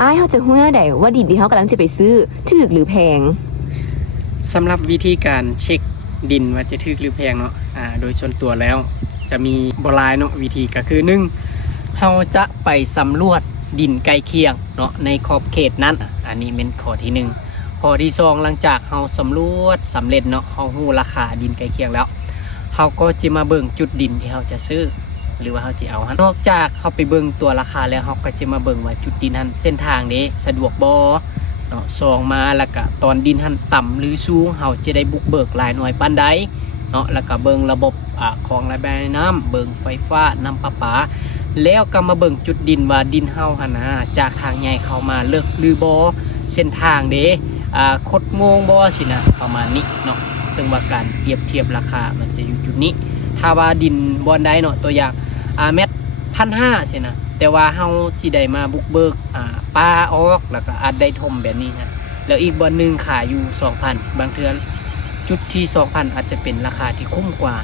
อ้ายเขาจะฮู้ได้ว่าดินที่เขากำลังจะไปซื้อถูกหรือแพงสำหรับวิธีการเช็คดินว่าจะถูกหรือแพงเนาะโดยส่วนตัวแล้วจะมีบ่หลายเนาะวิธีก็คือ1เฮาจะไปสำรวจดินใกล้เคียงเนาะในขอบเขตนั้นอันนี้เป็นข้อที่1ข้อที่2หลังจากเฮาสำรวจสำเร็จเนาะเฮาฮู้ราคาดินใกล้เคียงแล้วเฮาก็จะมาเบิ่งจุดดินที่เฮาจะซื้อหรือว่าเฮาจะเอานอกจากเฮาไปเบิ่งตัวราคาแล้วเฮาก็จะมาเบิ่งว่าจุดดินนั้นเส้นทางนี้สะดวกบ่เนาะสองมาแล้วก็ตอนดินหันต่ำหรือสูงเฮาจะได้บุกเบิกหลายหน่วยปานใดเนาะแล้วก็เบิ่งระบบของระบายน้ำเบิ่งไฟฟ้าน้ำประปาแล้วก็มาเบิ่งจุดดินว่าดินเฮาหั่นนะจากทางใหญ่เข้ามาเลิกหรือบ่เส้นทางเด้คดโงงบ่สินะประมาณนี้เนาะซึ่งว่าการเปรียบเทียบราคามันจะอยู่จุดนี้ถ้าว่าดินบ่อนใดเนาะตัวอย่างเม็ด1,500สินะแต่ว่าเฮาสิได้มาบุกเบิกป่าออกแล้วก็อาจได้ถมแบบนี้นะแล้วอีกบ่อนนึงขายอยู่ 2,000 บางเทื่อจุดที่ 2,000 อาจจะเป็นราคาที่คุ้มกว่า